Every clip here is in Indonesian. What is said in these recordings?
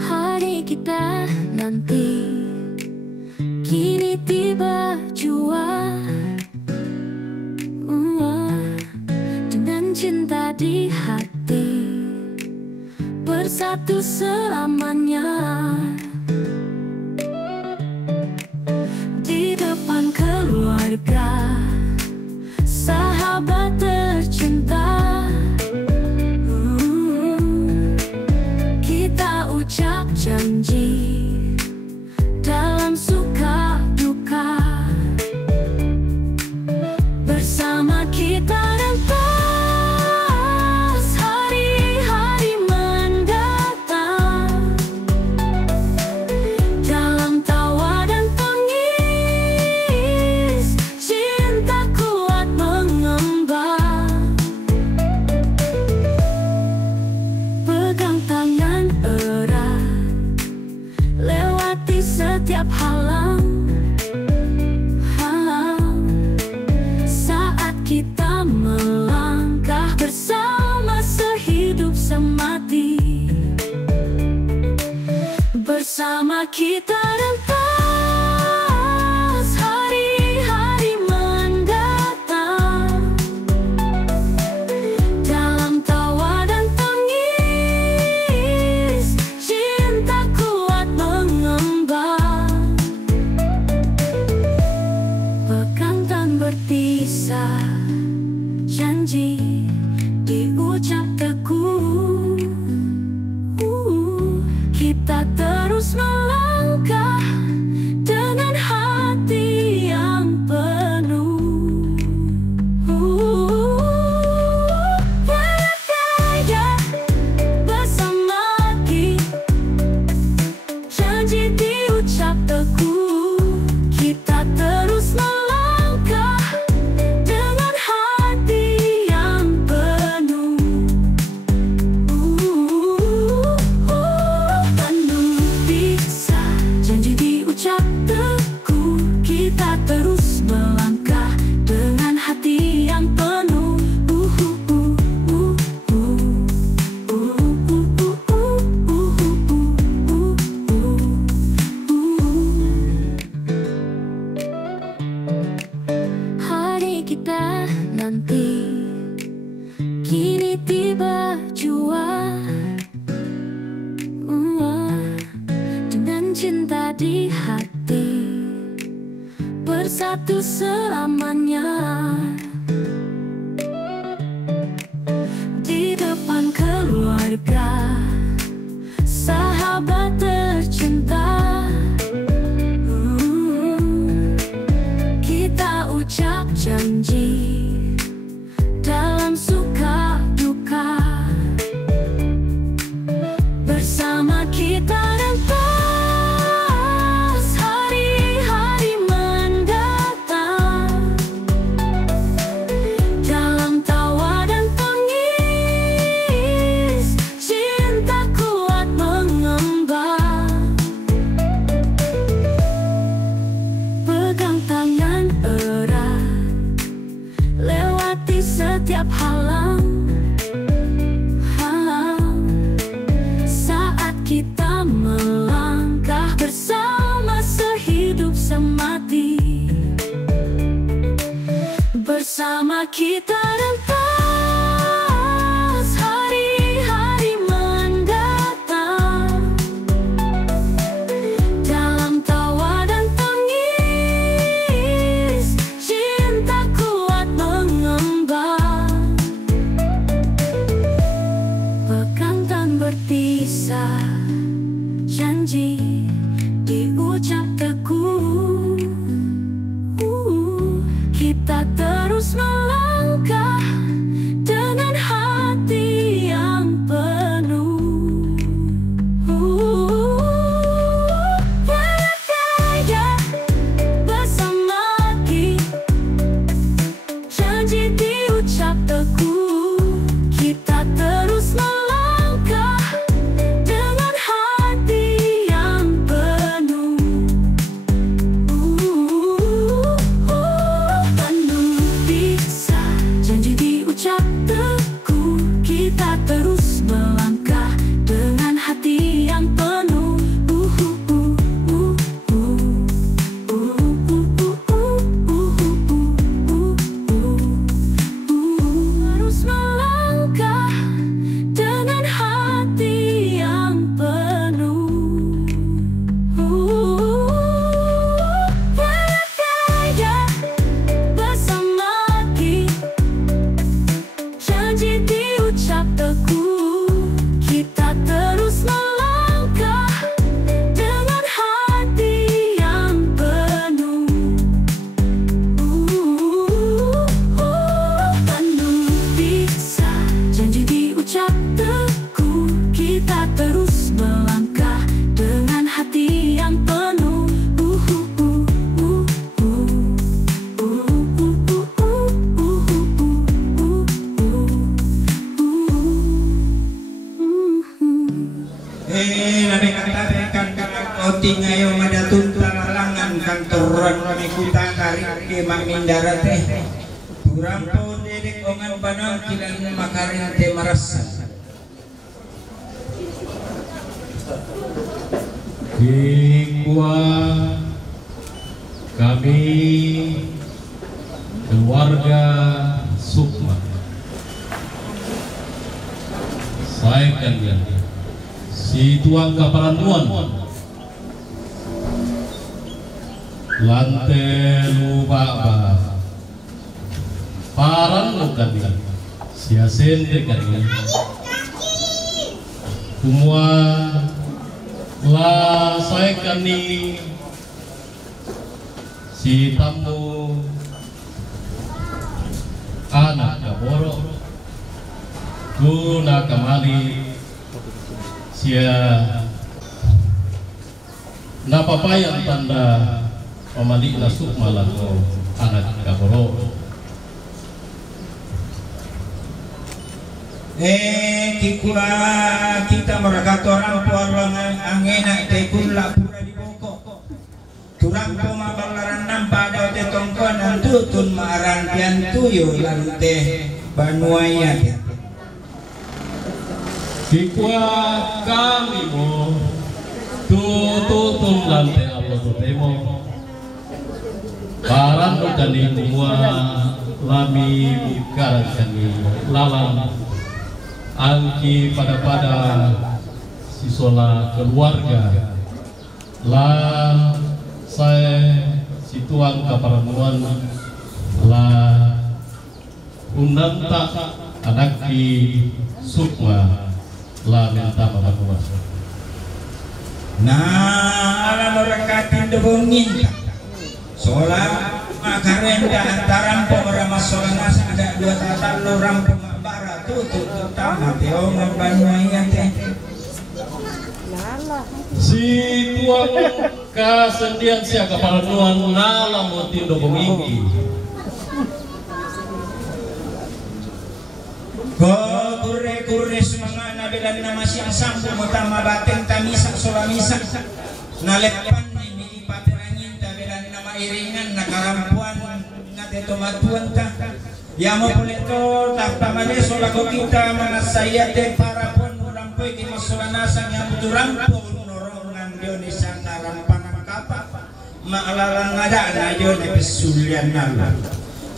Hari kita nanti kini tiba jua, dengan cinta di hati, bersatu selamanya. Di depan keluarga, sahabat tercinta, kita ucap janji dalam suka duka, bersama kita rentas hari-hari mendatang. Dalam tawa dan tangis, cinta kuat mengembang. Pegang tangan erat, lewati setiap halang. Saat kita melangkah bersama sehidup semati, bersama kita rentas hari-hari mendatang. Dalam tawa dan tangis, cinta kuat mengembang. Pegang dan berpisah, janji diucap teguh. Kita terus melangkah dengan hati yang penuh. Bergaya bersama kita, janji diucap teguh. Kita terus melangkah dengan hati yang penuh. Penuh bisa, janji diucap teguh. Kita terus melangkah dengan hati yang penuh. Hari kita nanti kini tiba jua, dengan cinta di hati, bersatu selamanya. Di depan keluarga, sahabat tercinta, kita ucap janji dalam suka duka, bersama kita rentas hari-hari mendatang. Dalam tawa dan tangis, cinta kuat mengembang. Pegang tangan erat, lewati setiap halang. Saat kita melangkah bersama sehidup semati, bersama kita rentas hari-hari mendatang. Dalam tawa dan tangis, cinta kuat mengembang. Pegang dan berpisah, janji diucap teguh. Kita terus melangkah dengan hati yang penuh. Bergaya bersama kita, janji diucap teguh. Kita terus melangkah dengan hati yang kauting ngayon madatun talalangan kantoran kami kuta karik ke mamindara teh turampo dedek ongan banang kilan makarin teh marasa Kikwa kami keluarga Sukma saya kan si tuang kaparantuan lantai lupa parang kami siasen kami semua lah saya kani si tamu anak kaboro guna kamali sia napapayang tanda pamalik na Sukma lato anak kaboro kikula kita meragato orang pualangan angena tekun lapura di boko turang ko mabalaran nampa daw te tongkon ang tutun maaran tiyan tuyo lante banuaya kikwa kami mo tututun lante apa tutemo parang kani semua lami bukaran kani lalang angki pada sisola keluarga lah saya si tuang kaparamuan lah undang tak anak di Sukma lah minta maaf nah alam orang katin debongin solar makarenda antara pemeramas solar ada dua tatan lorang pemabara tutup utama teo membanuanya teh si tuang kasendian sia kaparanuan nalam motin dobongiki kure semanga nabelan nama siang sampu mutama baten tamisak solamisak nalepan ni paterangin tabelan nama iringan nakarampuan nateto matuan ta yamo puleto tapamane solako kita manasaya te para pon urampoy ki masolanasang yang turampo norongan Indonesia narampanang kapa maalalang ada na yo ne pesulian nala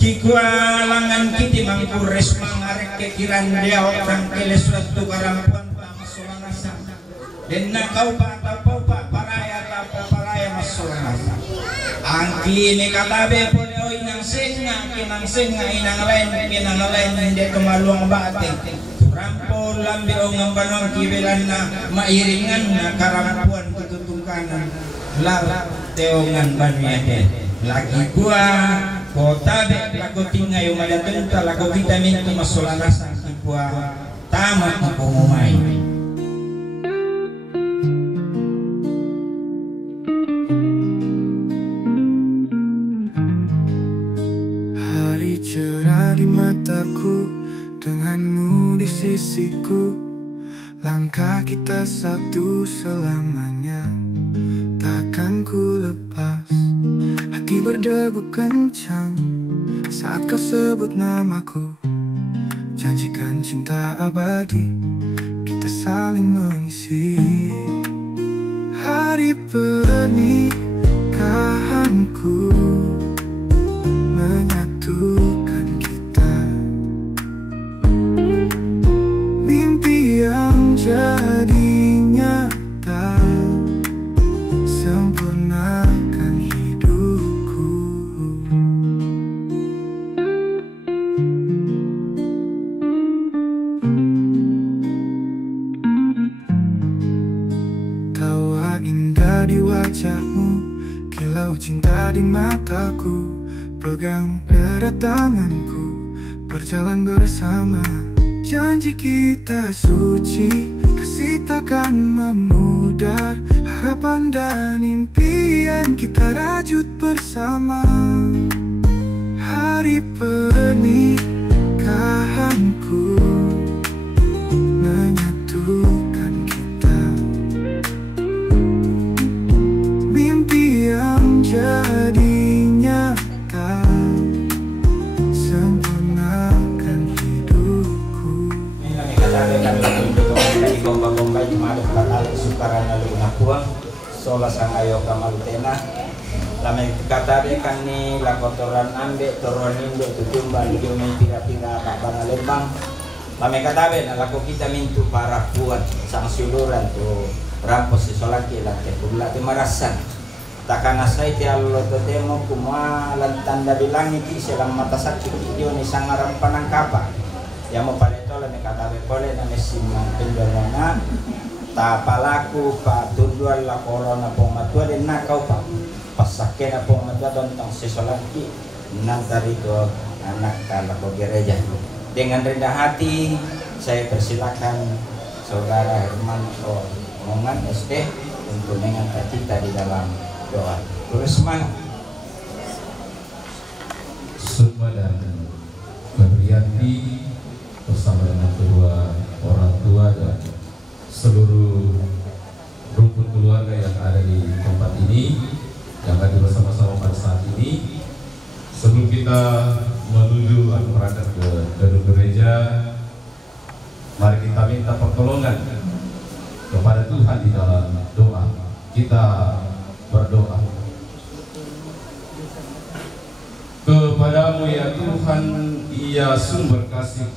kikualangan kiti mangkures mangarek kekiran dia orang keles waktu karampuan masolanasang dan nakau pa paraya masolanasang angki ni katabe pole o inang senga inang lain hindi tumaluang bating turampo lambi o ngambanong kibilan na mairingan na karampuan tututungkanan lar teongan banwede lagi gua kota be lagu tingay umadatun ta lagu vitamin tu masolanasan gua tamat na pumumay. Cerah di mataku, denganmu di sisiku. Langkah kita satu selamanya, takkan ku lepas. Hati berdegup kencang saat kau sebut namaku. Janjikan cinta abadi, kita saling mengisi. Hari pernikahanku menyatukan kita, mimpi yang jadi nyata, sempurnakan hidupku. Tawa indah di wajahmu, kilau cinta di mataku. Pegang erat tanganku, berjalan bersama. Janji kita suci, kasih takkan memudar. Harapan dan impian kita rajut bersama. Hari pernikahanku menyatukan kita, sola sangayo kamalutena lame katabe kani la kotoran ambe toronin do tutumba liyo may pira-pira kabang lembang lame katabe na lako kita mintu para buat sang suluran to rampos si solaki late pula te marasan takana sai ti allo to temo kuma lantanda bilang iti silang mata sakit iyo ni sangaram panangkapa ya mo paleto lame katabe pole na mesimang pendorana ta palaku pa tuduan la corona pong matua din nakaw pa pasake na pong matua tentang sesolaki nanti itu anak kalako gereja dengan rendah hati saya persilakan saudara Herman Omongan SD untuk mengangkat kita di dalam doa. Terus semangat. Sukma dan Febrianti bersama dengan kedua orang tua dan seluruh rumpun keluarga yang ada di tempat ini yang hadir bersama-sama pada saat ini. Sebelum kita menuju atau berangkat ke gedung gereja, mari kita minta pertolongan kepada Tuhan di dalam doa. Kita berdoa. Kepadamu ya Tuhan, ya sumber kasih,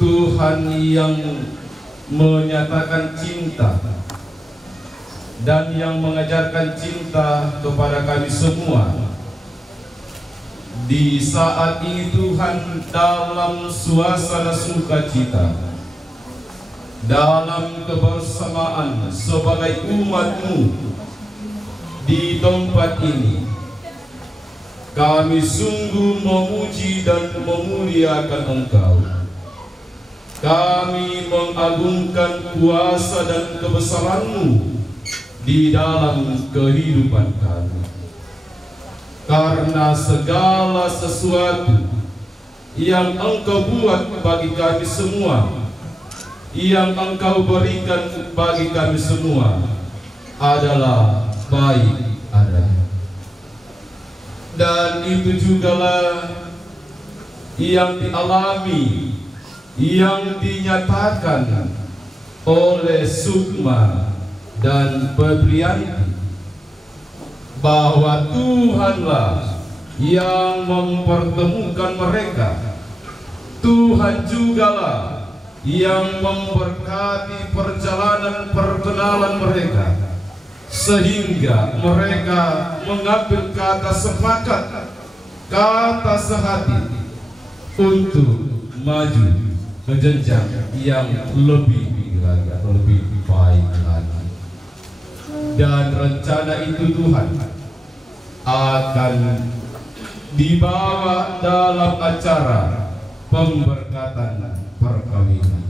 Tuhan yang menyatakan cinta dan yang mengajarkan cinta kepada kami semua. Di saat ini Tuhan, dalam suasana sukacita, dalam kebersamaan sebagai umat-Mu di tempat ini, kami sungguh memuji dan memuliakan Engkau. Kami mengagungkan kuasa dan kebesaran-Mu di dalam kehidupan kami. Karena segala sesuatu yang Engkau buat bagi kami semua, yang Engkau berikan bagi kami semua adalah baik adanya. Dan itu jugalah yang dialami, yang dinyatakan oleh Sukma dan Febrianti, bahwa Tuhanlah yang mempertemukan mereka. Tuhan jugalah yang memberkati perjalanan perkenalan mereka, sehingga mereka mengambil kata sepakat, kata sehati untuk maju ke jenjang yang lebih tinggi lagi atau lebih baik lagi. Dan rencana itu Tuhan akan dibawa dalam acara pemberkatan perkawinan.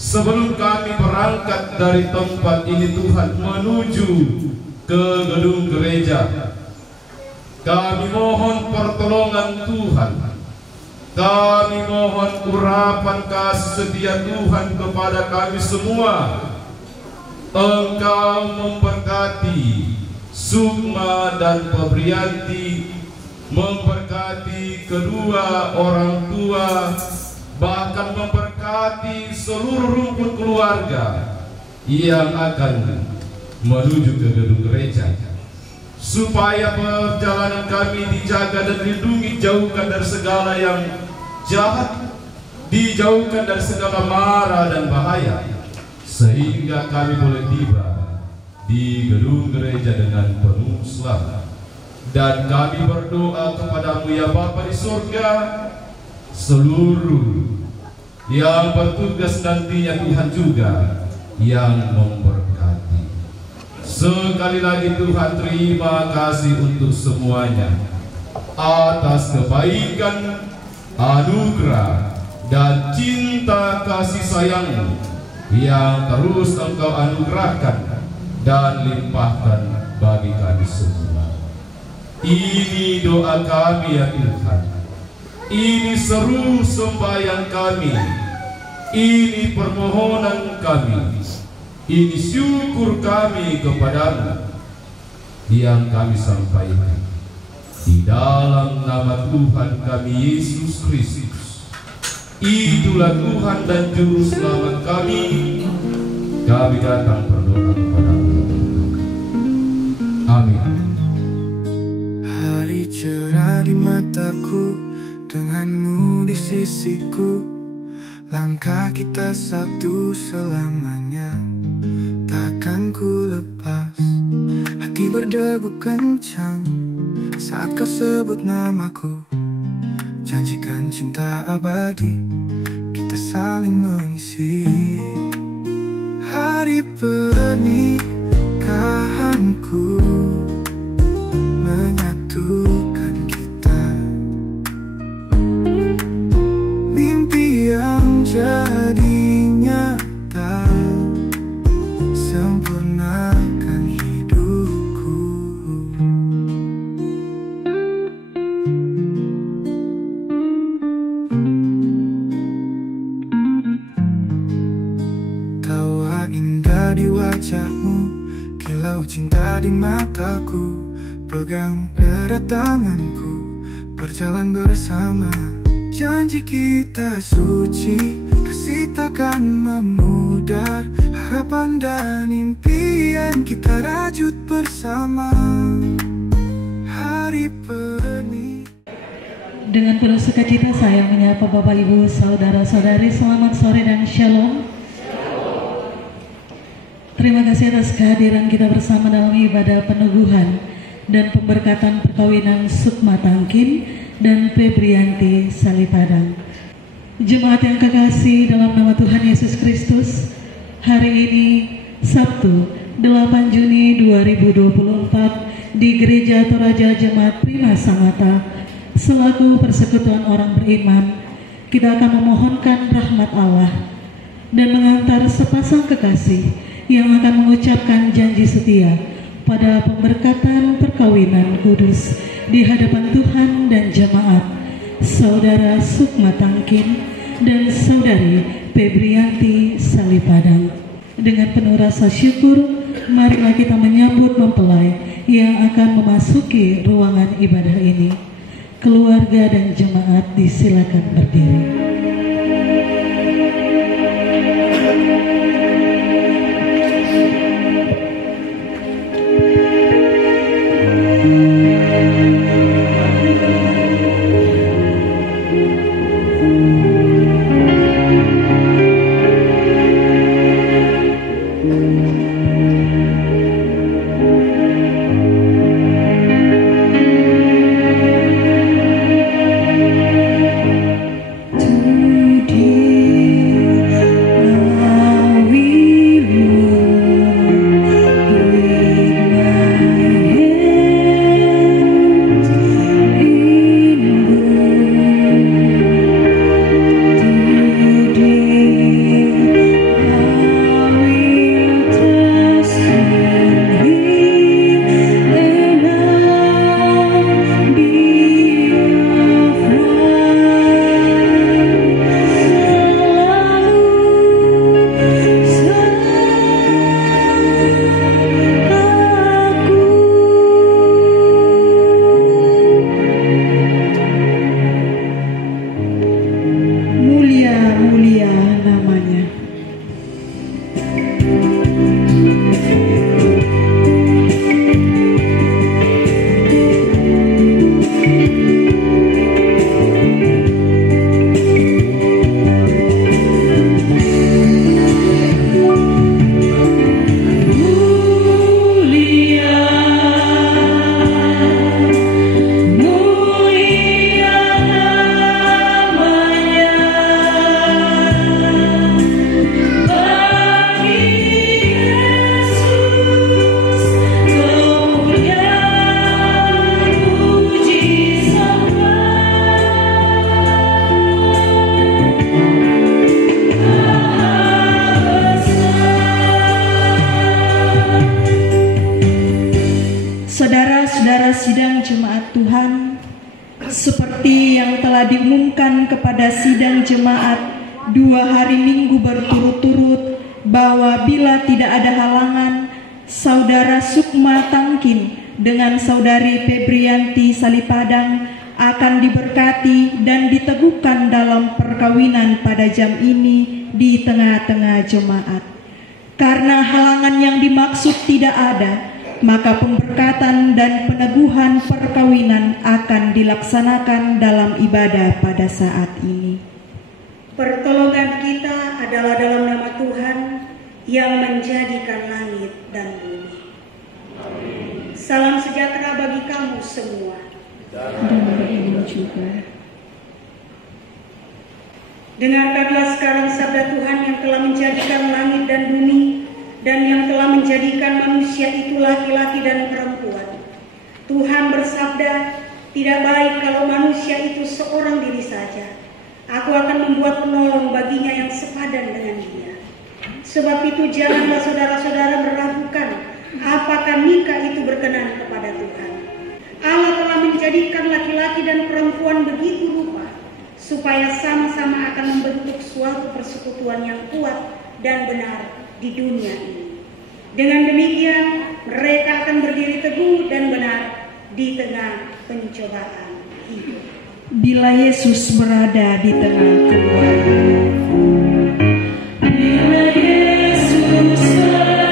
Sebelum kami berangkat dari tempat ini Tuhan menuju ke gedung gereja, kami mohon pertolongan Tuhan. Kami mohon urapan kasih setia Tuhan kepada kami semua. Engkau memberkati Sukma dan Febrianti, memberkati kedua orang tua, bahkan memberkati seluruh rumpun keluarga yang akan menuju ke gedung gereja, supaya perjalanan kami dijaga dan dilindungi, jauhkan dari segala yang jahat, dijauhkan dari segala mara dan bahaya, sehingga kami boleh tiba di gedung gereja dengan penuh selamat. Dan kami berdoa kepadamu ya Bapa di surga, seluruh yang bertugas nantinya Tuhan juga yang memberkati. Sekali lagi Tuhan, terima kasih untuk semuanya atas kebaikan, anugerah dan cinta kasih sayang-Mu yang terus Engkau anugerahkan dan limpahkan bagi kami semua. Ini doa kami ya Tuhan, ini seru sembahyang kami, ini permohonan kami, ini syukur kami kepadamu yang kami sampaikan di dalam nama Tuhan kami Yesus Kristus. Itulah Tuhan dan Juru Selamat kami. Kami datang berdoa kekasihku. Langkah kita satu selamanya, takkan ku lepas. Hati berdegup kencang saat kau sebut namaku. Janjikan cinta abadi, kita saling mengisi. Hari pernikahanku menyatukan kita. Mimpi yang jadi nyata sempurnakan hidupku. Tawa indah di wajahmu, kilau cinta di mataku. Pegang erat tanganku, berjalan bersama. Janji kita suci, kasih takkan memudar. Harapan dan impian kita rajut bersama. Hari pernikahan. Dengan penuh sukacita saya menyapa Bapak Ibu, saudara-saudari, selamat sore dan shalom. Terima kasih atas kehadiran kita bersama dalam ibadah peneguhan dan pemberkatan perkawinan Sukma Tangkin dan Febrianti Salipadang. Jemaat yang kekasih dalam nama Tuhan Yesus Kristus, hari ini Sabtu 8 Juni 2024 di Gereja Toraja Jemaat Prima Samata, selaku persekutuan orang beriman, kita akan memohonkan rahmat Allah dan mengantar sepasang kekasih yang akan mengucapkan janji setia pada pemberkatan perkawinan kudus di hadapan Tuhan dan jemaat, Saudara Sukma Tangkin dan Saudari Febrianti Salipadang. Dengan penuh rasa syukur, marilah kita menyambut mempelai yang akan memasuki ruangan ibadah ini. Keluarga dan jemaat disilakan berdiri. Saudara-saudara sidang jemaat Tuhan, seperti yang telah diumumkan kepada sidang jemaat 2 hari Minggu berturut-turut bahwa bila tidak ada halangan, Saudara Sukma Tangkin dengan Saudari Febrianti Salipadang akan diberkati dan diteguhkan dalam perkawinan pada jam ini di tengah-tengah jemaat. Karena halangan yang dimaksud tidak ada, maka pemberkatan dan peneguhan perkawinan akan dilaksanakan dalam ibadah pada saat ini. Pertolongan kita adalah dalam nama Tuhan yang menjadikan langit dan bumi. Salam sejahtera bagi kamu semua. Dan bagimu juga. Dengarkanlah sekarang sabda Tuhan yang telah menjadikan langit dan bumi, dan yang telah menjadikan manusia itu laki-laki dan perempuan. Tuhan bersabda, tidak baik kalau manusia itu seorang diri saja. Aku akan membuat penolong baginya yang sepadan dengan dia. Sebab itu janganlah saudara-saudara meragukan apakah nikah itu berkenan kepada Tuhan. Allah telah menjadikan laki-laki dan perempuan begitu rupa, supaya sama-sama akan membentuk suatu persekutuan yang kuat dan benar di dunia ini. Dengan demikian, mereka akan berdiri teguh dan benar di tengah pencobaan hidup. Bila Yesus berada di tengah keluarga. Bila Yesus berada,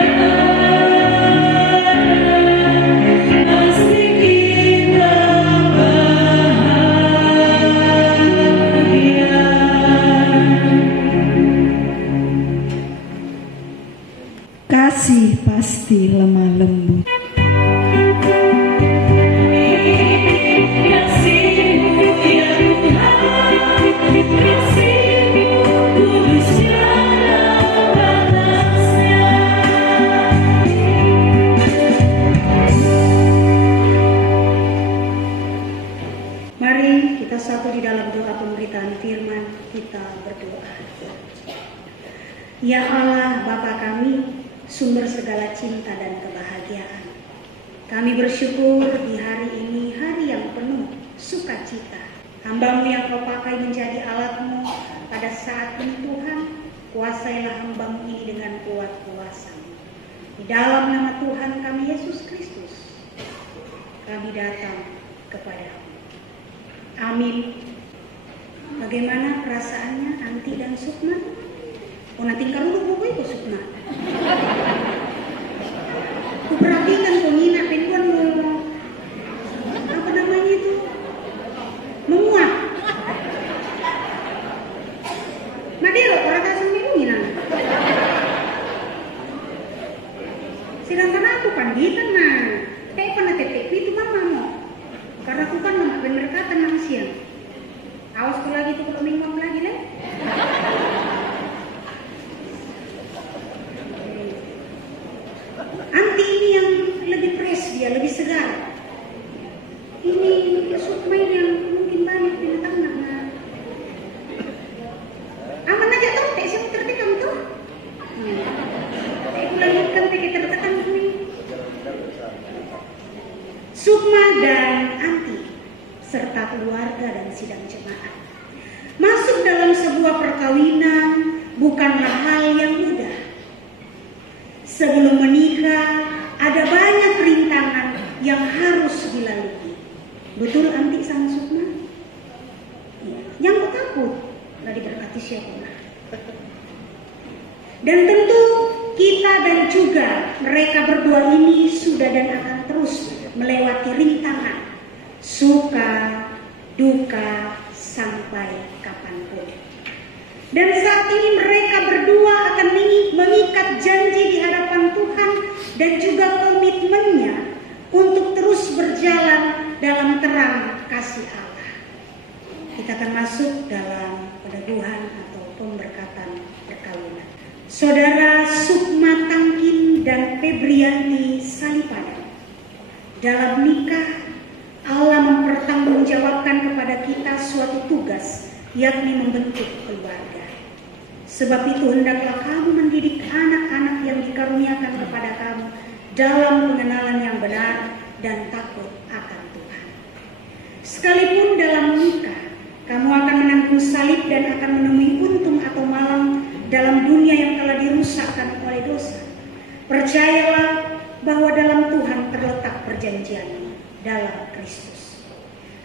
pasti kita bahagia. Kasih pasti lemah lembut. Mari kita satu di dalam doa pemberitaan firman, kita berdoa. Ya Allah Bapa kami, sumber segala cinta dan kebahagiaan, kami bersyukur di hari ini, hari yang penuh sukacita. Hamba-Mu yang Kau pakai menjadi alat-Mu pada saat ini Tuhan, kuasailah hamba-Mu ini dengan kuat kuasa-Mu. Di dalam nama Tuhan kami Yesus Kristus, kami datang kepada-Mu. Amin. Bagaimana perasaannya Anti dan Sukma? Oh nanti kalau lu itu Sukma. Kuperhatikan Nina penguan mau apa namanya itu? Menguap. Madero orang kasih Nina. Sedangkan aku kan di tengah. Kayak pernah tetek itu mama mau. Karena aku kan pemberkatan manusia. Awas tuh lagi tuh kalau minum lagi leh. Anti ini yang lebih fresh dia, lebih segar. Ini Sukma yang mungkin banyak binatang nah. Aman aja tuh, kayak saya tertekan tuh. Aku lanjutkan kayak tertekan ini. Sukma dan Anti serta keluarga dan sidang jemaat masuk dalam sebuah perkawinan bukanlah hal yang mudah. Sebelum menikah ada banyak rintangan yang harus dilalui. Betul Anti sama Sukma? Yang ku takut lah diberkati siapa? Dan tentu kita dan juga mereka berdua ini sudah dan akan terus melewati rintangan, suka, duka, sampai kapanpun. Dan saat ini mereka berdua akan mengikat janji di hadapan Tuhan dan juga komitmennya untuk terus berjalan dalam terang kasih Allah. Kita akan masuk dalam peneguhan atau pemberkatan perkawinan. Saudara Sukma Tangkin dan Febrianti Salipadan, dalam nikah Allah mempertanggungjawabkan kepada kita suatu tugas, yakni membentuk keluarga. Sebab itu hendaklah kamu mendidik anak-anak yang dikaruniakan kepada kamu dalam pengenalan yang benar dan takut akan Tuhan. Sekalipun dalam menikah, kamu akan menanggung salib dan akan menemui untung atau malang dalam dunia yang telah dirusakkan oleh dosa. Percayalah bahwa dalam Tuhan terletak perjanjian dalam Kristus.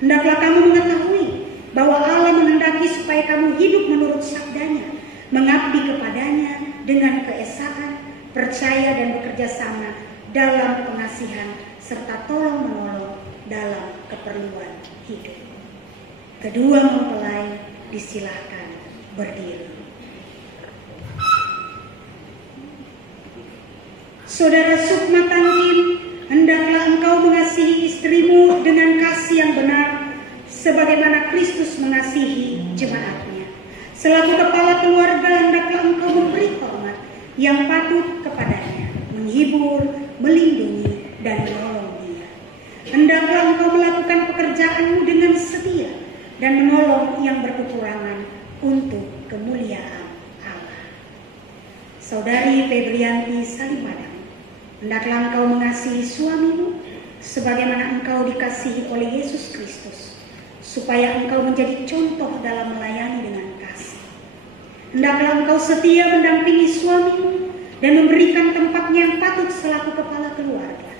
Hendaklah kamu mengetahui bahwa Allah menghendaki supaya kamu hidup menurut sabdanya, mengabdi kepadanya dengan keesaan, percaya dan bekerja sama dalam pengasihan serta tolong menolong dalam keperluan hidup. Kedua mempelai disilahkan berdiri. Saudara Sukma Tangkin, hendaklah engkau mengasihi istrimu dengan kasih yang benar, sebagaimana Kristus mengasihi jemaatnya. Selaku kepala keluarga, hendaklah engkau memberi hormat yang patut kepadanya, menghibur, melindungi, dan menolong dia. Hendaklah engkau melakukan pekerjaanmu dengan setia dan menolong yang berkekurangan untuk kemuliaan Allah. Saudari Febrianti Salipadang, hendaklah engkau mengasihi suamimu sebagaimana engkau dikasihi oleh Yesus Kristus, supaya engkau menjadi contoh dalam melayani dengan kasih. Hendaklah engkau setia mendampingi suamimu dan memberikan tempatnya yang patut selaku kepala keluarga.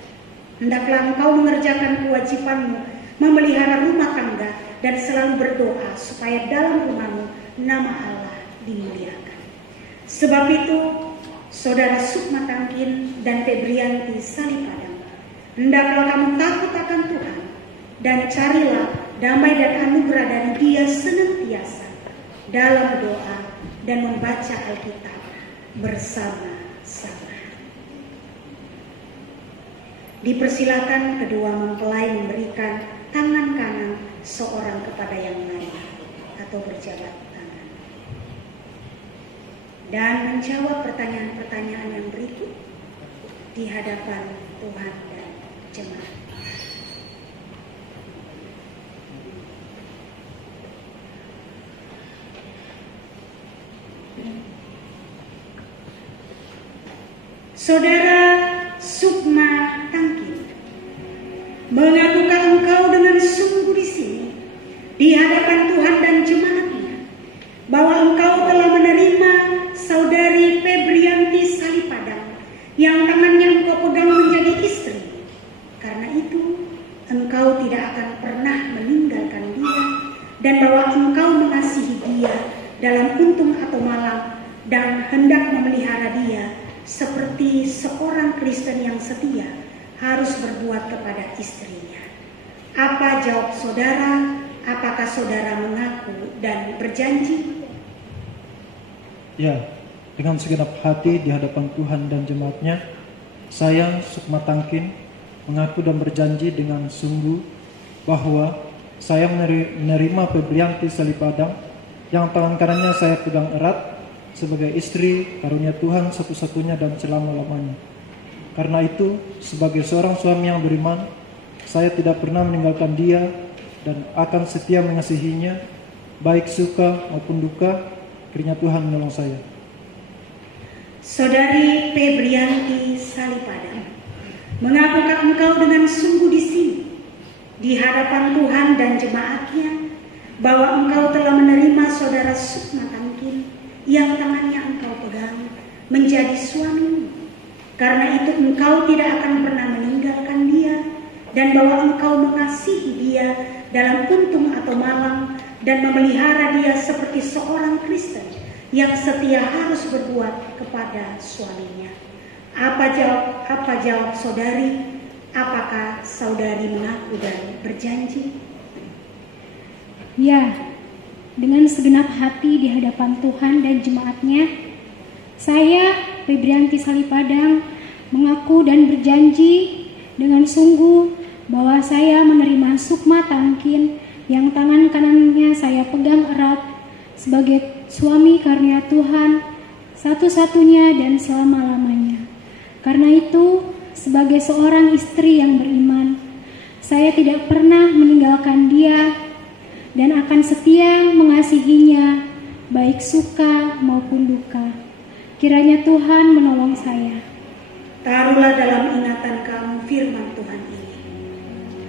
Hendaklah engkau mengerjakan kewajibanmu memelihara rumah tangga dan selalu berdoa supaya dalam rumahmu nama Allah dimuliakan. Sebab itu, Saudara Sukma Tangkin dan Febrianti Salipadang, hendaklah kamu takut akan Tuhan dan carilah damai dan anugerah dari Dia senantiasa dalam doa dan membaca Alkitab bersama-sama. Dipersilakan kedua mempelai memberikan tangan kanan seorang kepada yang lain atau berjabat tangan dan menjawab pertanyaan-pertanyaan yang berikut di hadapan Tuhan dan jemaat. Saudara Sukma Tangkin, mengakukah engkau dengan sungguh di sini di hadapan Tuhan dan jemaatnya bahwa engkau telah menerima saudari Febrianti Salipadang yang tangannya engkau pegang menjadi istri? Karena itu engkau tidak akan pernah meninggalkan dia, dan bahwa engkau mengasihi dia dalam untung atau malam dan hendak memelihara dia seperti seorang Kristen yang setia harus berbuat kepada istrinya. Apa jawab saudara? Apakah saudara mengaku dan berjanji? Ya, dengan segenap hati di hadapan Tuhan dan jemaatnya, saya Sukma Tangkin mengaku dan berjanji dengan sungguh bahwa saya menerima Febrianti Salipadang yang tangan kanannya saya pegang erat sebagai istri karunia Tuhan satu-satunya dan selama-lamanya. Karena itu, sebagai seorang suami yang beriman, saya tidak pernah meninggalkan dia dan akan setia mengasihinya, baik suka maupun duka, kiranya Tuhan menolong saya. Saudari Febrianti Salipadang, mengakukah engkau dengan sungguh di sini di hadapan Tuhan dan jemaatnya bahwa engkau telah menerima saudara Sukma Tangkin yang tangannya engkau pegang menjadi suamimu? Karena itu engkau tidak akan pernah meninggalkan dia, dan bahwa engkau mengasihi dia dalam untung atau malam dan memelihara dia seperti seorang Kristen yang setia harus berbuat kepada suaminya. Apa jawab saudari? Apakah saudari mengaku dan berjanji? Ya, dengan segenap hati di hadapan Tuhan dan jemaatnya, saya Febrianti Salipadang mengaku dan berjanji dengan sungguh bahwa saya menerima Sukma Tangkin yang tangan kanannya saya pegang erat sebagai suami karunia Tuhan satu-satunya dan selama-lamanya. Karena itu, sebagai seorang istri yang beriman, saya tidak pernah meninggalkan dia dan akan setia mengasihinya, baik suka maupun duka. Kiranya Tuhan menolong saya. Taruhlah dalam ingatan kamu firman Tuhan ini,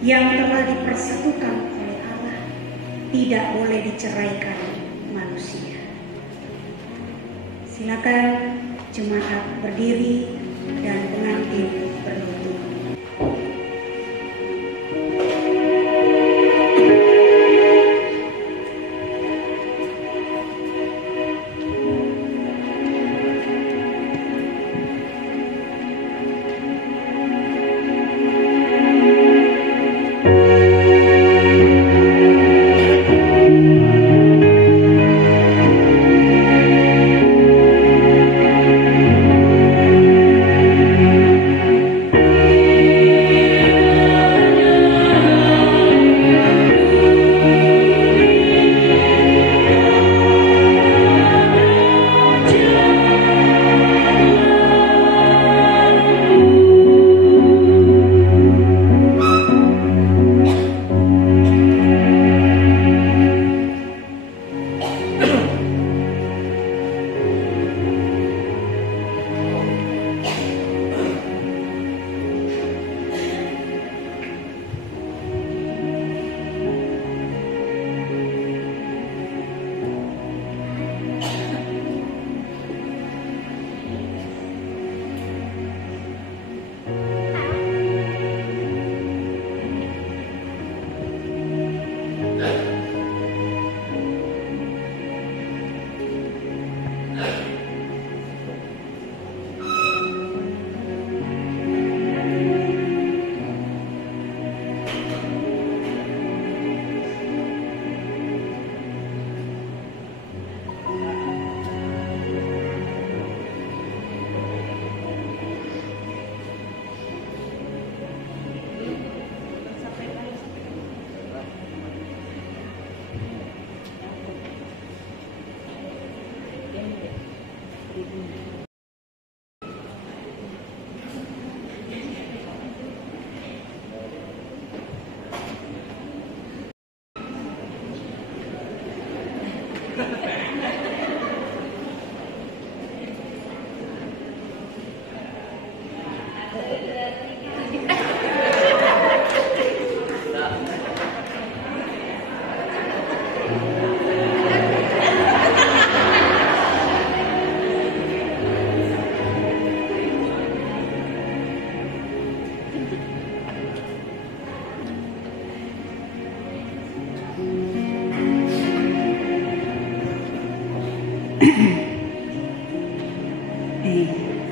yang telah dipersatukan oleh Allah, tidak boleh diceraikan manusia. Silakan jemaat berdiri dan pengantin berlutut.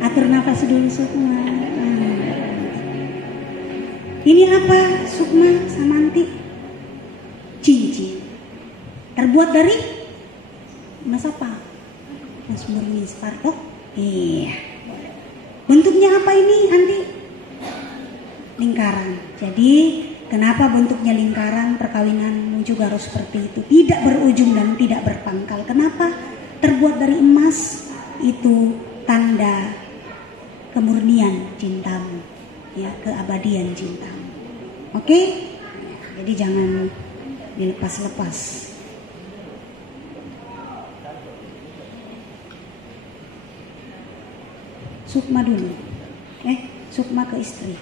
Atur nafas dulu Sukma. Ini apa Sukma Samanti? Cincin. Terbuat dari emas apa? Mas murni Sparto. Iya. Bentuknya apa ini Anti? Lingkaran. Jadi kenapa bentuknya lingkaran? Perkawinanmu juga harus seperti itu. Tidak berujung dan tidak berpangkal. Kenapa? Terbuat dari emas. Itu tanda kemurnian cintamu, ya, keabadian cintamu. Oke? Jadi jangan dilepas-lepas. Sukma dulu. Sukma ke istri.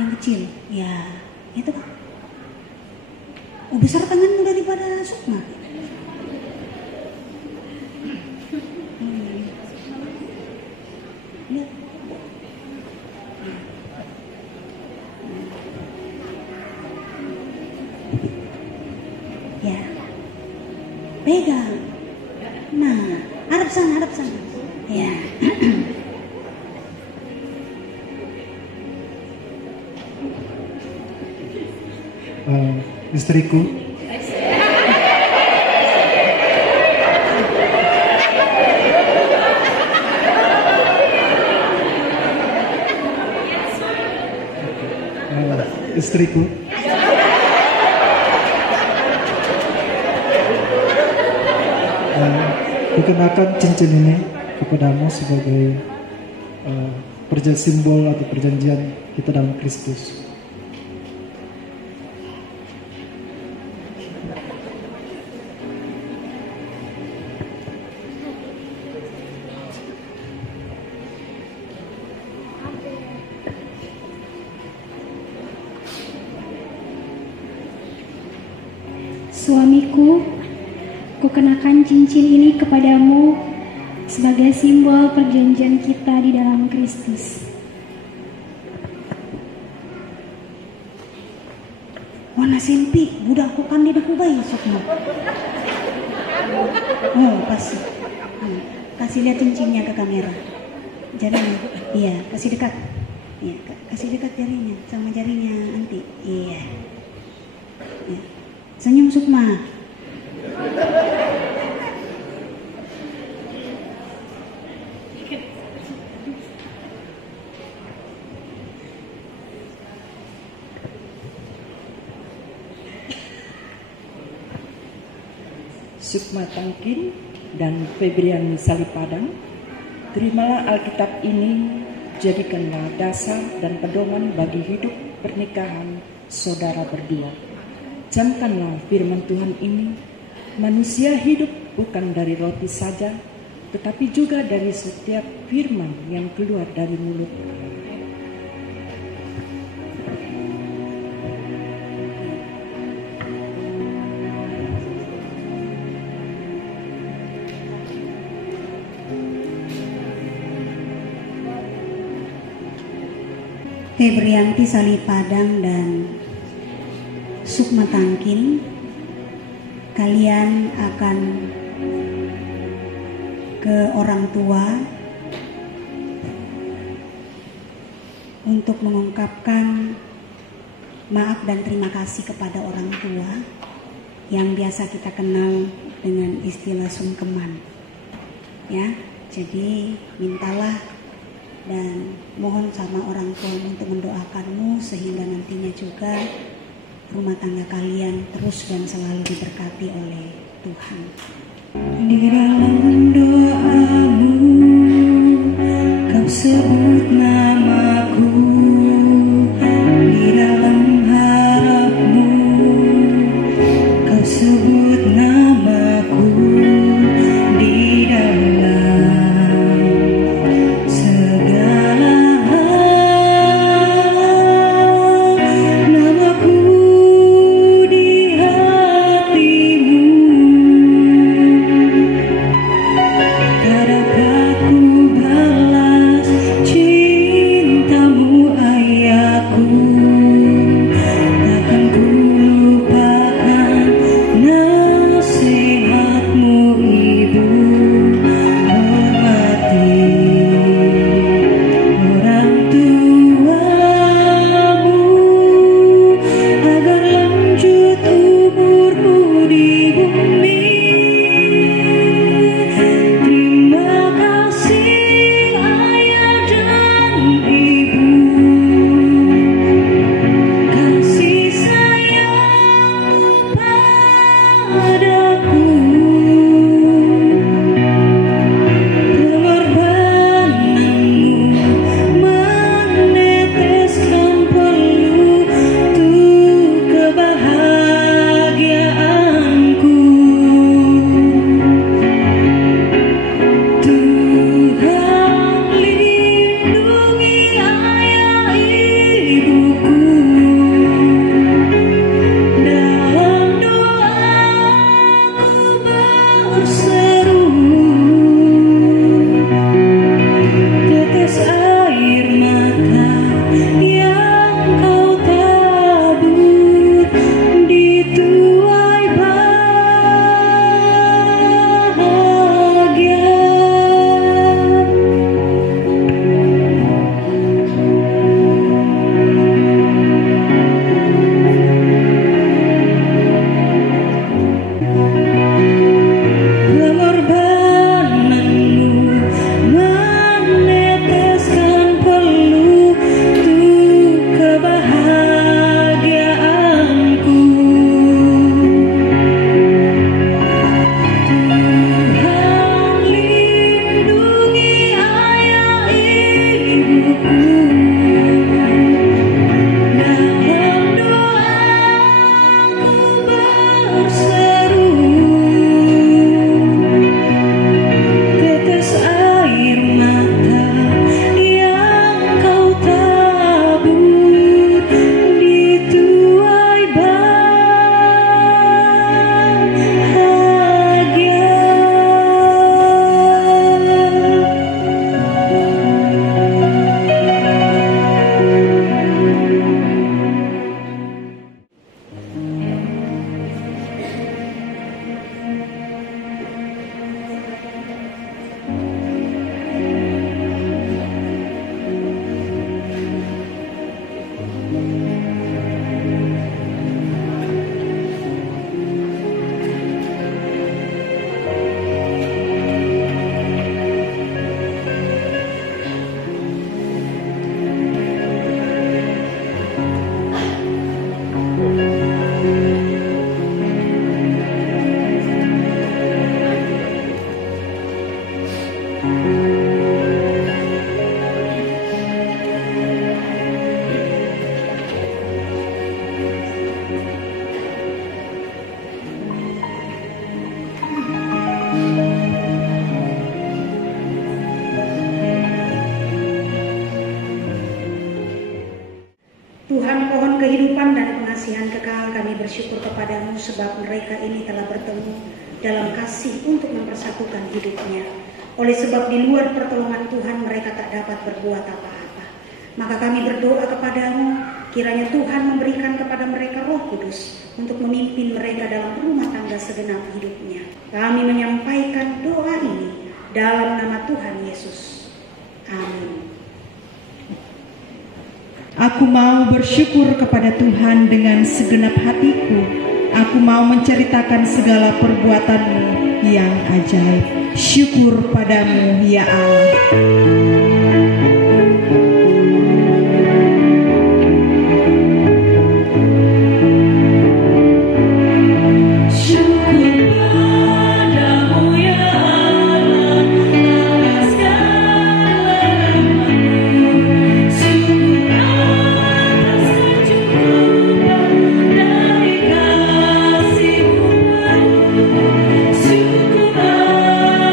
Yang kecil. Ya, itu Pak. Oh, besar tanganmu daripada Sukma. Lihat. Ya. Pegang. Nah, hadap sana. Ya. Istriku, istriku, kukenakan cincin ini kepadamu sebagai simbol atau perjanjian kita dalam Kristus. Suamiku, kukenakan cincin ini kepadamu sebagai simbol perjanjian kita di dalam Kristus. Warna simpi, budak ku kan di deku bayi Sukma. Oh, kasih. Kasih lihat cincinnya ke kamera. Jarinya, iya, kasih dekat. Iya, kasih dekat jarinya sama jarinya Anti. Iya. Ya. Senyum Sukma. Sukma Tangkin dan Febriani Salipadang, terimalah Alkitab ini, jadikanlah dasar dan pedoman bagi hidup pernikahan saudara berdua. Camkanlah firman Tuhan ini, manusia hidup bukan dari roti saja, tetapi juga dari setiap firman yang keluar dari mulut. Febrianti Salipadang dan Sukma Tangkin, kalian akan ke orang tua untuk mengungkapkan maaf dan terima kasih kepada orang tua yang biasa kita kenal dengan istilah sungkeman. Ya, jadi mintalah dan mohon sama orang tuamu untuk mendoakanmu sehingga nantinya juga rumah tangga kalian terus dan selalu diberkati oleh Tuhan. Di dalam doamu kau sebut namaku, di dalam harapmu kau sebut namaku, di dalam Ada kehidupan dan pengasihan kekal, kami bersyukur kepadamu sebab mereka ini telah bertemu dalam kasih untuk mempersatukan hidupnya. Oleh sebab di luar pertolongan Tuhan mereka tak dapat berbuat apa-apa. Maka kami berdoa kepadamu, kiranya Tuhan memberikan kepada mereka Roh Kudus untuk memimpin mereka dalam rumah tangga segenap hidupnya. Kami menyampaikan doa ini dalam nama Tuhan Yesus. Amin. Aku mau bersyukur kepada Tuhan dengan segenap hatiku. Aku mau menceritakan segala perbuatan-Mu yang ajaib. Syukur padamu, ya Allah. Syukur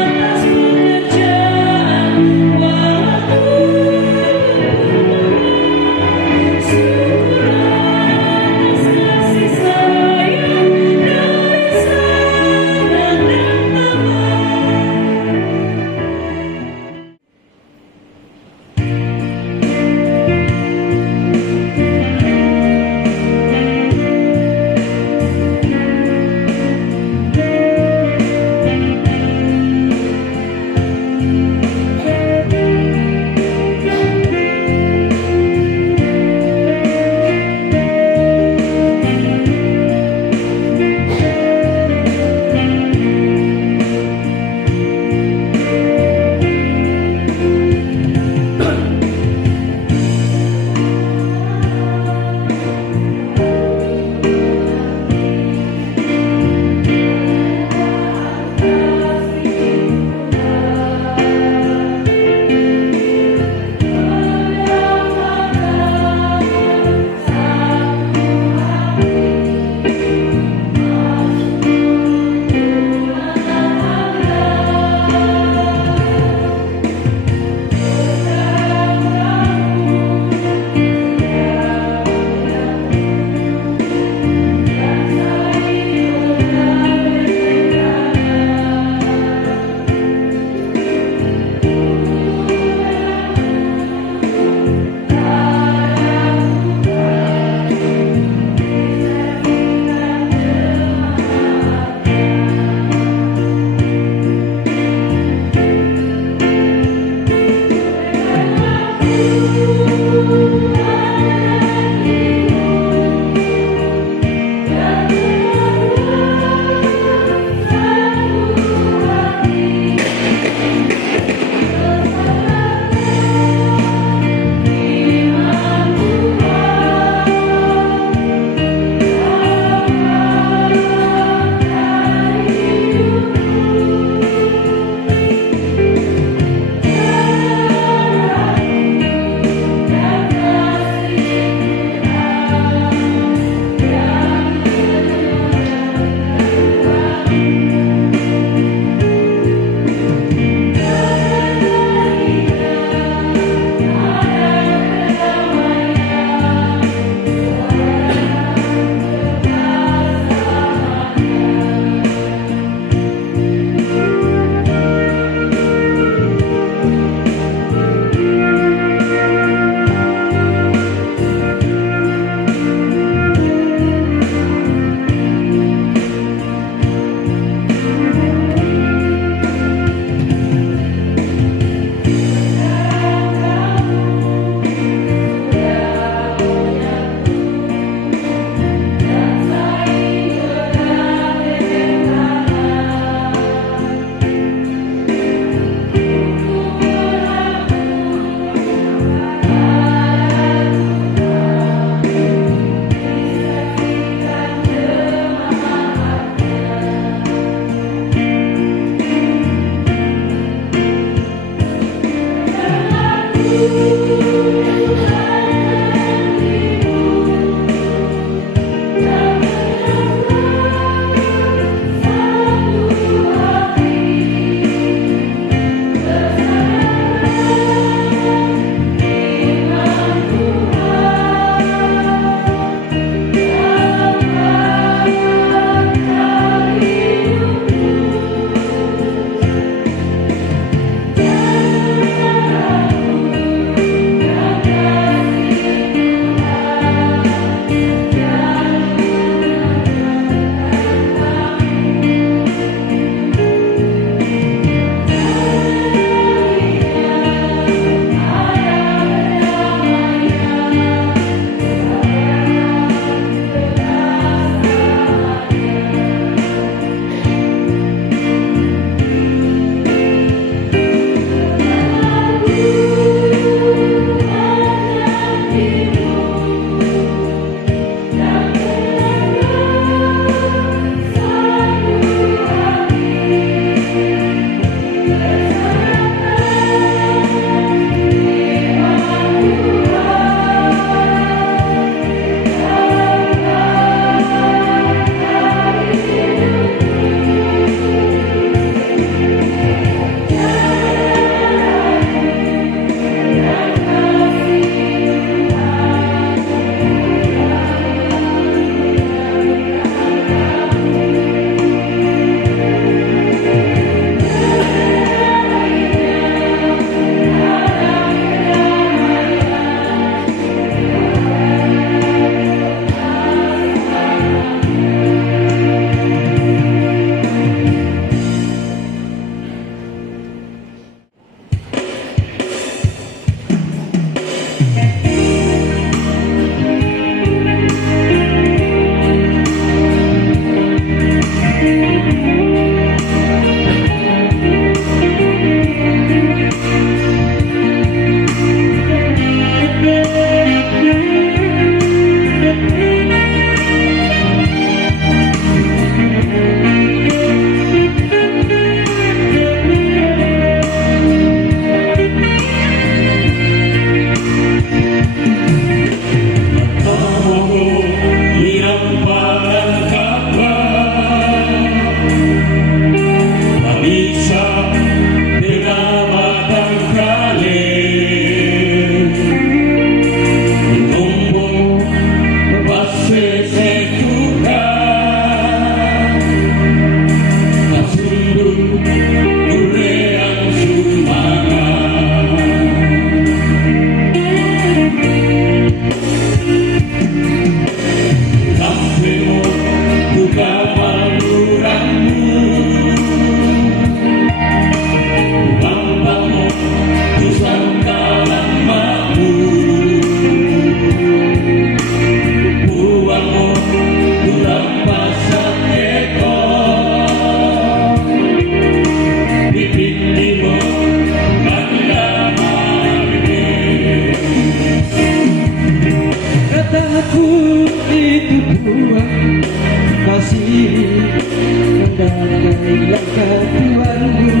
atas pekerjaan Aku itu buah kasih mendatangi langkah Tuhanmu.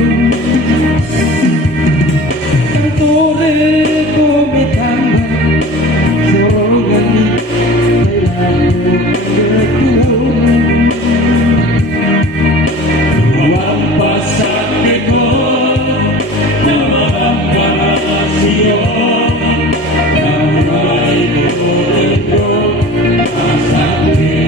Tore komitama sorongani kailangan ketuhamu. Ruang pasak neko nama rahasia nama itu rendo asake.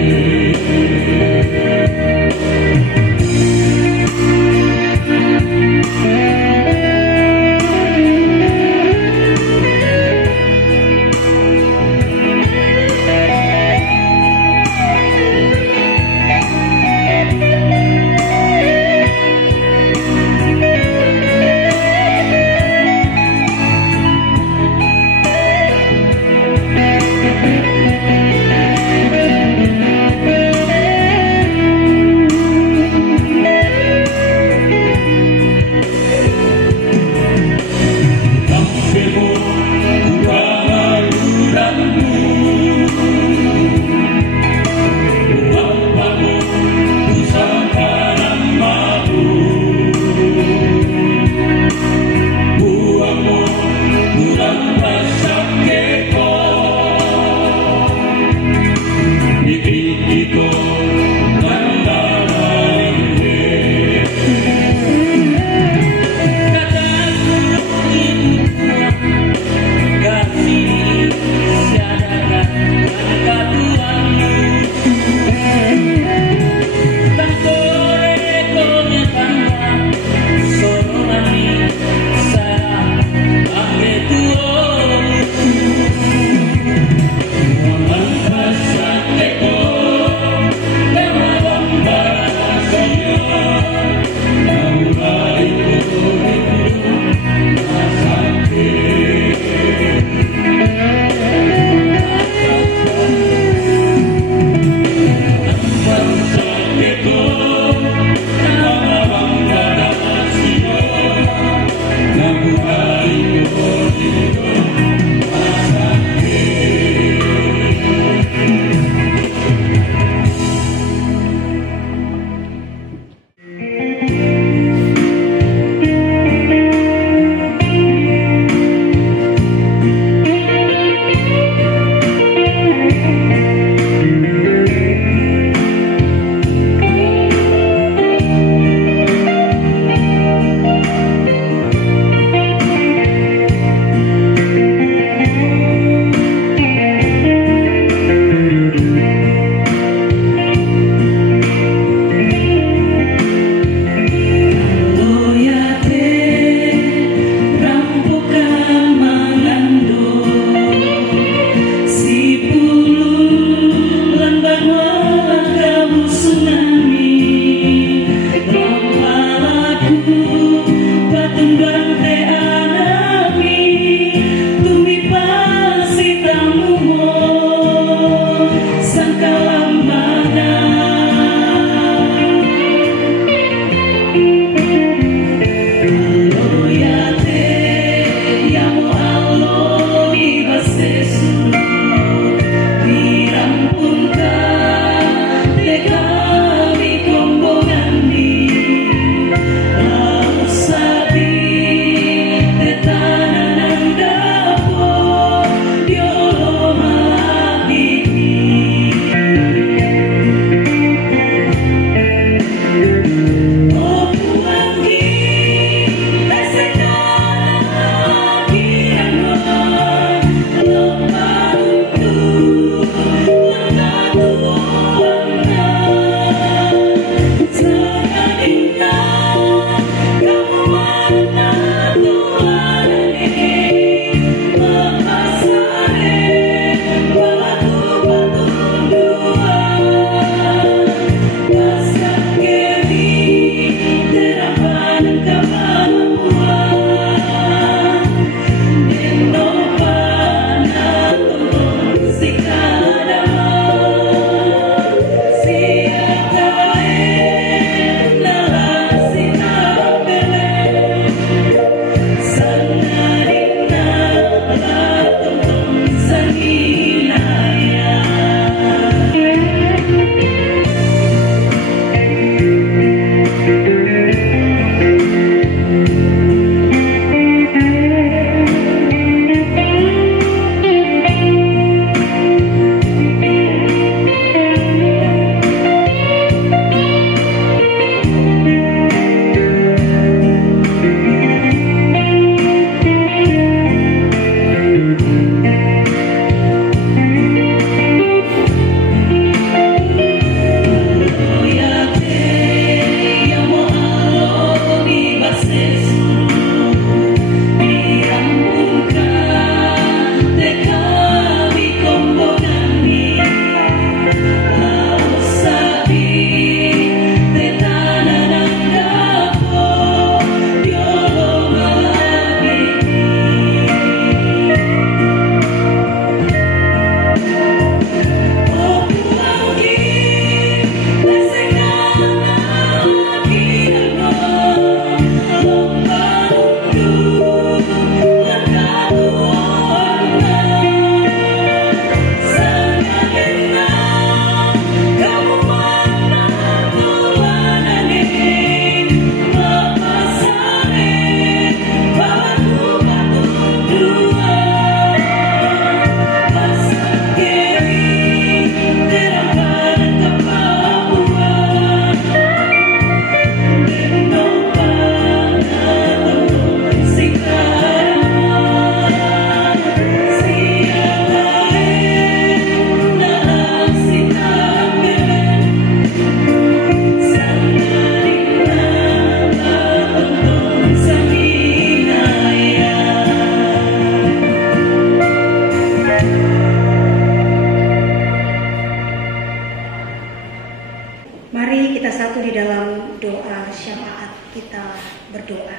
syafaat kita berdoa.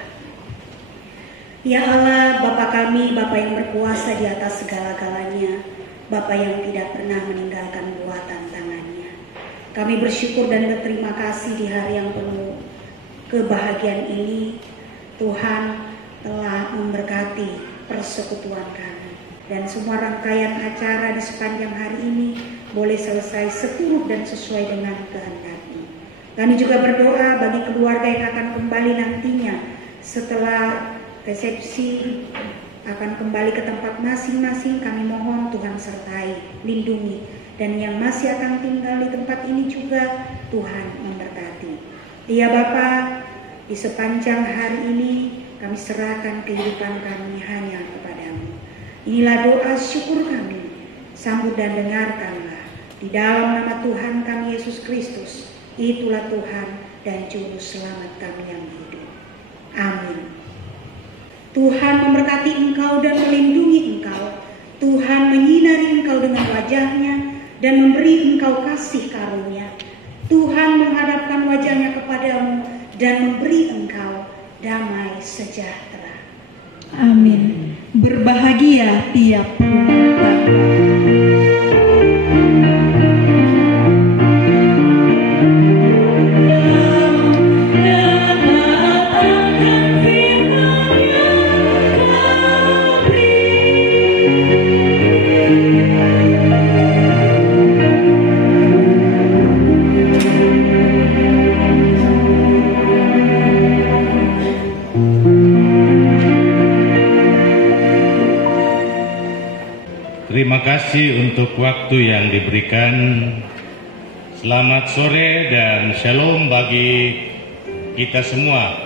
Ya Allah, Bapa kami, Bapa yang berkuasa di atas segala-galanya, Bapa yang tidak pernah meninggalkan buatan tangannya. Kami bersyukur dan berterima kasih di hari yang penuh kebahagiaan ini. Tuhan telah memberkati persekutuan kami. Dan semua rangkaian acara di sepanjang hari ini boleh selesai seturut dan sesuai dengan kehendak-Mu. Kami juga berdoa bagi keluarga yang akan kembali nantinya setelah resepsi akan kembali ke tempat masing-masing. Kami mohon Tuhan sertai, lindungi, dan yang masih akan tinggal di tempat ini juga Tuhan memberkati. Ya Bapa, di sepanjang hari ini kami serahkan kehidupan kami hanya kepadamu. Inilah doa syukur kami, sambut dan dengarkanlah. Di dalam nama Tuhan kami Yesus Kristus, itulah Tuhan dan Juru Selamat kami yang hidup. Amin. Tuhan memberkati engkau dan melindungi engkau. Tuhan menyinari engkau dengan wajah-Nya dan memberi engkau kasih karunia. Tuhan menghadapkan wajah-Nya kepadamu dan memberi engkau damai sejahtera. Amin. Berbahagia tiap rumah tangga. Terima kasih untuk waktu yang diberikan. Selamat sore dan shalom bagi kita semua.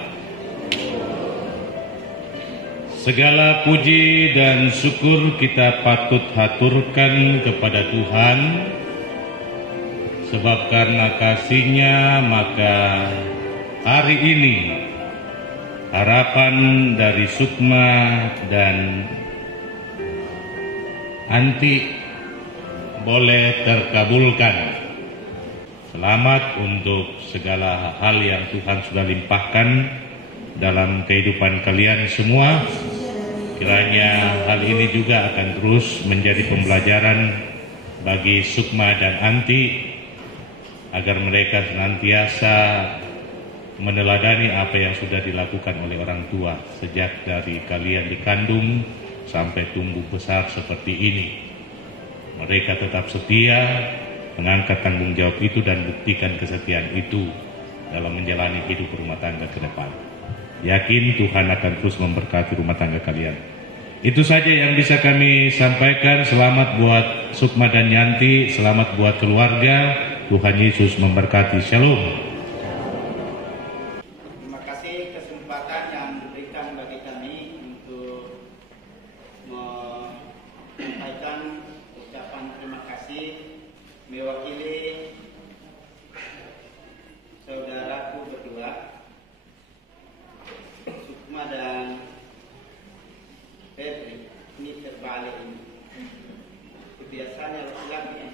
Segala puji dan syukur kita patut haturkan kepada Tuhan, sebab karena kasih-Nya maka hari ini harapan dari Sukma dan Anti boleh terkabulkan. Selamat untuk segala hal yang Tuhan sudah limpahkan dalam kehidupan kalian semua. Kiranya hal ini juga akan terus menjadi pembelajaran bagi Sukma dan Anti, agar mereka senantiasa meneladani apa yang sudah dilakukan oleh orang tua sejak dari kalian dikandung sampai tumbuh besar seperti ini. Mereka tetap setia mengangkat tanggung jawab itu dan buktikan kesetiaan itu dalam menjalani hidup rumah tangga ke depan. Yakin Tuhan akan terus memberkati rumah tangga kalian. Itu saja yang bisa kami sampaikan. Selamat buat Sukma dan Yanti, selamat buat keluarga. Tuhan Yesus memberkati. Shalom. Mewakili saudaraku berdua, Sukma dan Febri. Ini terbalik ini. Kebiasaannya laki-laki yang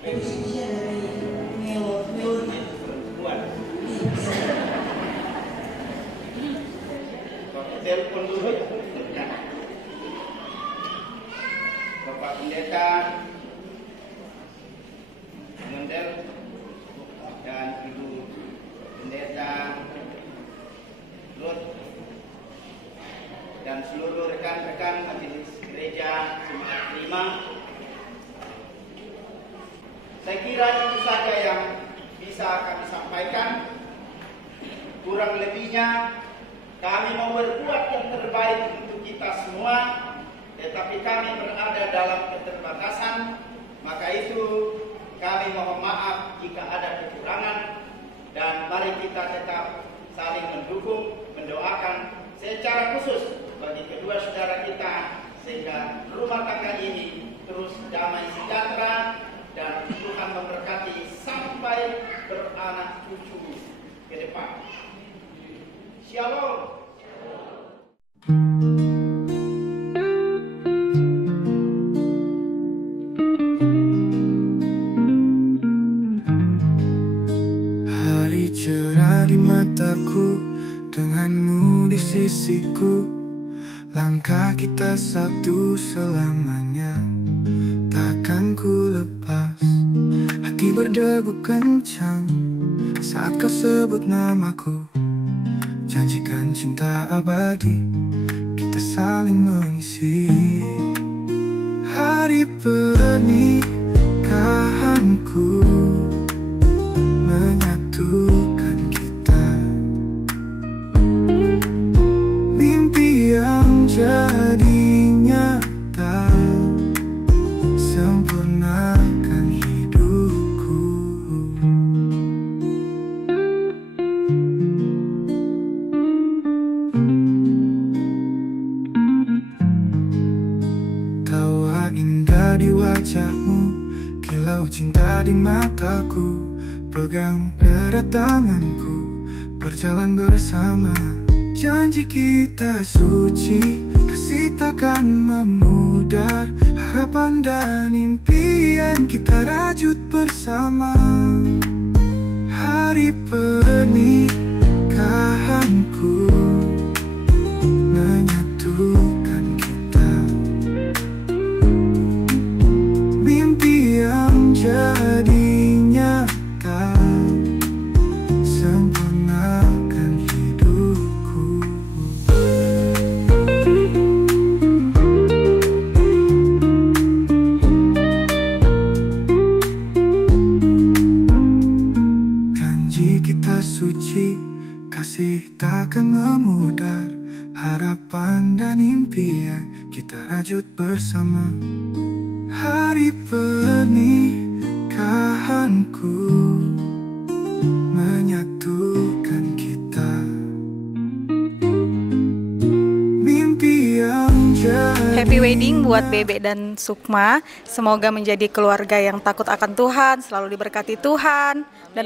perempuan. Pakai telepon dulu ya. Bapak Pendeta Mendel dan Ibu Pendeta Lut dan seluruh rekan-rekan majelis gereja Semangat Prima. Saya kira itu saja yang bisa kami sampaikan. Kurang lebihnya kami mau berbuat yang terbaik untuk kita semua, tetapi kami berada dalam keterbatasan. Maka itu kami mohon maaf jika ada kekurangan, dan mari kita tetap saling mendukung, mendoakan secara khusus bagi kedua saudara kita, sehingga rumah tangga ini terus damai sejahtera dan Tuhan memberkati sampai beranak cucu ke depan. Shalom. Hari cerah di mataku, denganmu di sisiku. Langkah kita satu selamanya, takkan ku lepas. Hati berdegup kencang saat kau sebut namaku. Janjikan cinta abadi, kita saling mengisi. Hari pernikahanku menyatukan kita. Mimpi yang jadi nyata, sempurnakan hidupku. Tawa indah di wajahmu, kilau cinta di mataku. Pegang erat tanganku, berjalan bersama. Janji kita suci, kasih takkan memudar. Harapan dan impian kita rajut bersama. Hari pernikahanku menyatukan kita. Mimpi yang jadi nyata, sempurnakan hidupku. Janji kita suci, kasih takkan memudar. Harapan dan impian kita rajut bersama. Hari pernikahanku menyatukan kita. Mimpi yang jadi. Happy wedding buat Bebe dan Sukma. Semoga menjadi keluarga yang takut akan Tuhan, selalu diberkati Tuhan. Dan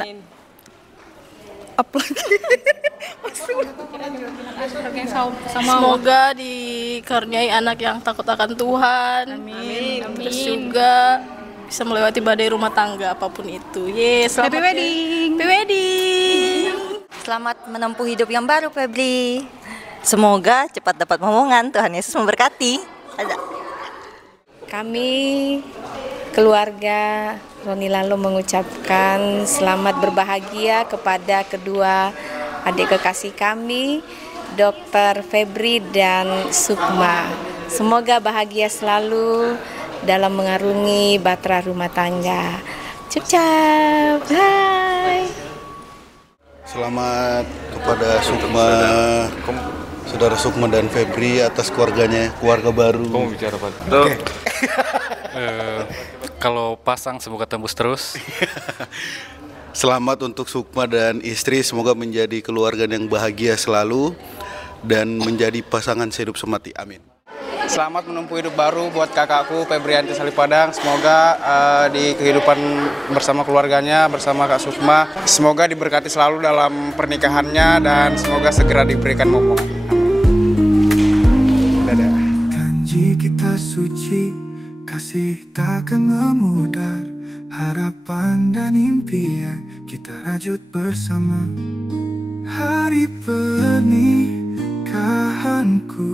semoga dikaruniai anak yang takut akan Tuhan. Amin. Terus juga bisa melewati badai rumah tangga apapun itu. Selamat Happy wedding. Happy wedding. Selamat menempuh hidup yang baru, Febri. Semoga cepat dapat momongan. Tuhan Yesus memberkati. Kami keluarga Roni Lalo mengucapkan selamat berbahagia kepada kedua adik kekasih kami, Dr. Febri dan Sukma. Semoga bahagia selalu dalam mengarungi bahtera rumah tangga. Cup-cup, hai. Selamat kepada Sukma, saudara Sukma dan Febri atas keluarganya, keluarga baru. Kamu bicara apa? Oke. Kalau pasang semoga tembus terus. Selamat untuk Sukma dan istri, semoga menjadi keluarga yang bahagia selalu dan menjadi pasangan sehidup semati. Amin. Selamat menempuh hidup baru buat kakakku Febrianti Salipadang. Semoga di kehidupan bersama keluarganya, bersama Kak Sukma, semoga diberkati selalu dalam pernikahannya dan semoga segera diberikan momongan. Dadah. Janji kita suci, kasih takkan memudar. Harapan dan impian kita rajut bersama. Hari pernikahanku